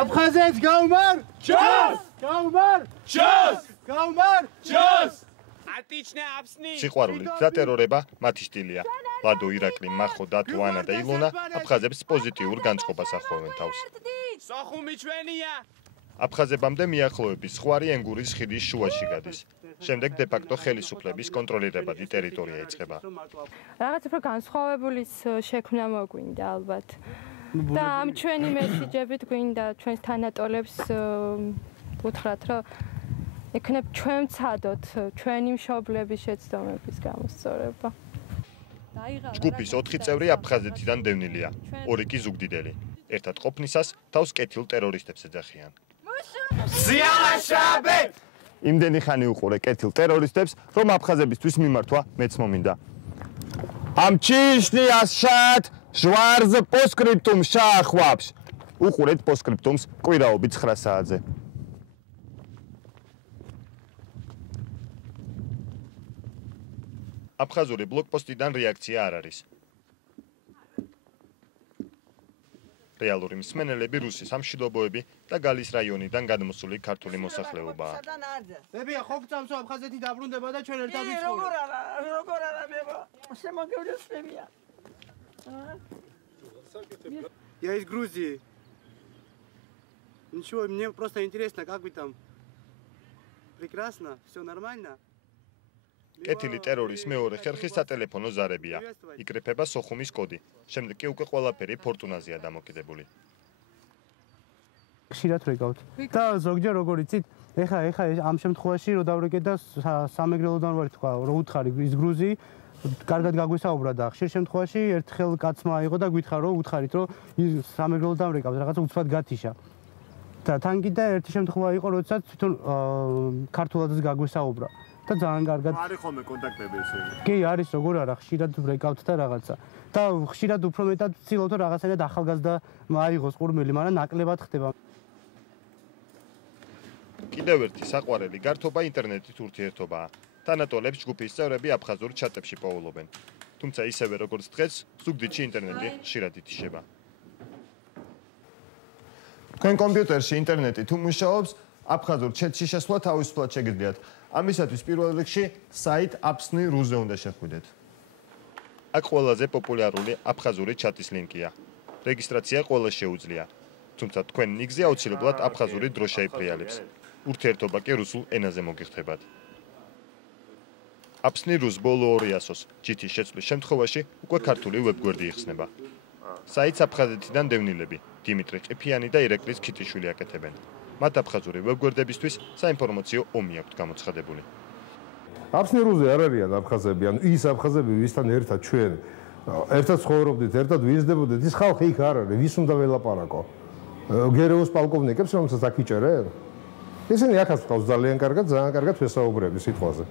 აფხაზეთს გაუმარ ჯოს! გაუმარ ჯოს! გაუმარ ჯოს! სიყვარული და ტერორება მათი სტილია. ლადო, ირაკლი, მახო, დათო, ანა და ილონა აფხაზებს პოზიტიურ განწყობას ახავენ თავს. სოხუმი ჩვენია! აფხაზებამდე მიახლოების ზღვარი ენგურის ხიდის შუაში გადის. შემდეგ დე-ფაქტო ხელისუფლების კონტროლირებადი ტერიტორია იწყება. რაღაც უფრო განსხვავებული შექმნა მოგვინდა ალბათ. და ამ ჩვენი მესიჯებით გვინდა ჩვენს თანატოლებს უთხრათ, რომ იქნებ ჩვენ ვცადოთ ჩვენი მშობლების შეცდომების გამოსწორება. ჯგუფის 4 წევრი აფხაზეთიდან დევნილია, 2 კი ზუგდიდელი. ერთად ყოფნისას თავს კეთილ ტერორისტებს ეძახიან. სიალაშაბე! იმდენი ხანი უყურე კეთილ ტერორისტებს, რომ აფხაზებისთვის მიმართვა მეც მომინდა. ამჩიშნი ასშად ჟვარზ პოსკრიპტუმ შახვაფს. უყურეთ პოსკრიპტუმს კვირაობით 9 საათზე. აფხაზური ბლოკპოსტიდან რეაქცია არ არის. რეალური მსმენელები რუსის სამშვიდობოები და გალის რაიონიდან გადმოსული ქართული მოსახლეობაა. ბებია, ხო გწამსო აფხაზეთი დაბრუნდება და ჩვენ ერთად ვიცხოვრობ. როგორ არა ბება? შემოგევლესებია. Я из Грузии. Ничего, мне просто интересно, как вы там? Прекрасно, все нормально? კეთილი ტერორის მეორე ხერხი სატელეფონო ზარებია. იკრიფება სოხუმის კოდი. შემდეგ კი უკვე ყველაფერი ფორტუნაზეა დამოკიდებული. ხშირად ვეკავთ. და ზოგჯერ როგორ იცით, ეხა ამ შემთხვევაში რო დავრეკე და სამეგრელოდან ვარ თქვა, რო უთხარი ის გრუზი, კარგად გაგვისაუბრა და ხშირ შემთხვევაში ერთხელ კაცმა აიღო და გითხრა, რომ უთხარით, რომ ის სამეგრელოდან ვეკავს, რაღაცა უცბად გათიშა. და თან კიდე ერთი შემთხვევა იყო, როდესაც თვითონ ქართულადაც გაგვისაუბრა. და ძალიან კარგად არის ხოლმე კონტაქტები ესე იგი. კი, არის, როგორ არა, ხშირად ვრეკავთ და რაღაცა. და ხშირად უფრო მეტად ვცდილობთ, რომ რაღაცა ახალგაზრდა აიღოს ყურმელი, მაგრამ ნაკლებად ხდება. კიდევ ერთი საყვარელი გართობა ინტერნეტით ურთიერთობაა. თანატოლებს ჯგუფის წევრები აფხაზურ ჩატებში პოულობენ. თუმცა ისევე როგორც დღეს, ზუგდიდში ინტერნეტი ხშირად ითიშება. თქვენ კომპიუტერში ინტერნეტი თუ მუშაობს, აფხაზურ ჩატში შესვლა თავისუფლად შეგიძლიათ. ამისათვის პირველ რიგში საიტ apsni.ru-ზე უნდა შეხვიდეთ. აქ ყველაზე პოპულარული აფხაზური ჩატის ლინკია. რეგისტრაცია ყველას შეუძლია. თუმცა თქვენ ნიგზე აუცილებლად აფხაზური დრო შეიფრიალებს. ურთიერთობა კი რუსულ ენაზე მოგიხდებათ. apsni.ru-ს ბოლო 200-ს ჯითის შეცვლის შემთხვევაში უკვე ქართული ვებგვერდი იხსნება. საიტს აფხაზეთიდან დევნილები დიმიტრი ყიფიანი და ირეკლის ქიტიშვილი აკეთებენ. მათ აფხაზური ვებგვერდებისთვის საინფორმაციო ომი აქვთ გამოცხადებული. apsni.ru-ზე არ არიან აფხაზები, ანუ ის აფხაზები, ვისთან ერთად ჩვენ ერთად ცხოვრობდით, ერთად ვიზრდებოდით, ის ხალხი იქ არ არის, ვის უნდა ველაპარაკო? გერეოს პოლკოვნიკებს, რომელსაც აქ იჭერენ? ისინი აქაც ყავს ძალიან კარგად ვესაუბრები სიტყვაზე.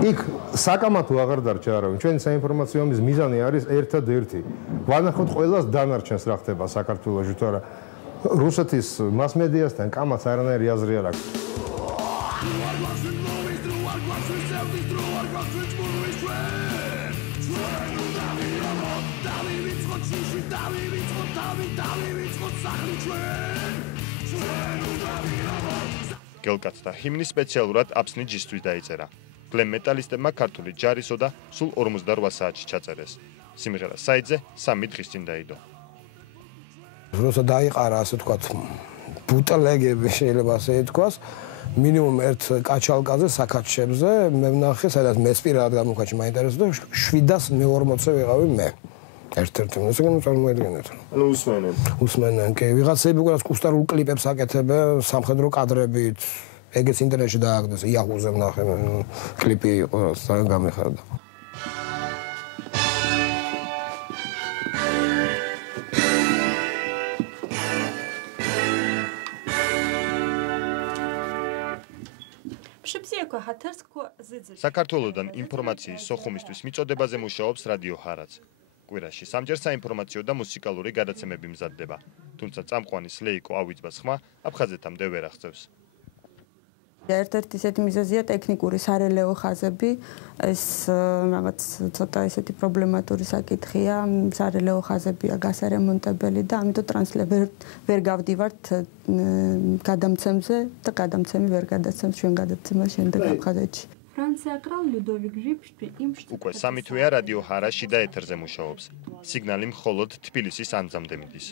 იქ საკამათო აღარ დარჩა არავინ. ჩვენი საინფორმაციო ომის მიზანი არის ერთადერთი. ვანახოთ ყველას დანარჩენს რა ხდება საქართველოში, თუ არა რუსეთის მასმედიასთან კამათს არანაირი აზრი არ აქვს. გელკაცთა ჰიმნი სპეციალურად apsni ჯისთვის დაიწერა. გლემ მეტალისტებმა ქართული ჯარისო და სულ 48 საათში ჩაწერეს. სიმღერა საიტზე 3 დღის წინ დაიდო. როცა დაიყარა ასე თქვათ ბუტლეგები შეიძლება ასე ითქვას მინიმუმ ერთ კაჩალკაზე საკაჩებზე მე ვნახე სადაც მეც პირადად გამოვკაჩი მაინტერესებდა 740-ზე ვიყავი მე ერთ-ერთი ესე წარმოედგინეთ ანუ უსმენენ კი ვიღაცები უკვე კუსტარულ კლიპებს აკეთებენ სამხედრო კადრებით ეგეც ინტერნეტში დააგდეს იაჰუზე ვნახე კლიპი იყო ძალიან გამეხარდა საქართველოდან ინფორმაციის სოხუმისთვის მიწოდებაზე მუშაობს რადიო ჰარაც. კვირაში სამჯერ საინფორმაციო და მუსიკალური გადაცემები მზადდება. თუმცა წამყვანი სლეიკო ავიძბას ხმა აფხაზეთამდე ვერ აღწევს. ერთ-ერთი ისეთი მიზეზია ტექნიკური სარელეო ხაზები. ეს რაღაც ცოტა ისეთი პრობლემატური საკითხია. სარელეო ხაზებია გასარემონტებელი და ამიტომ ტრანსლებერ ვერ გავდივართ გადამცემზე და გადამცემი ვერ გადაცემს ჩვენ გადაცემას შემდეგ აფხაზეთში. უკვე 3 თვეა რადიო ჰარა შიდა ეთერზე მუშაობს. სიგნალი მხოლოდ თბილისის ანძამდე მიდის.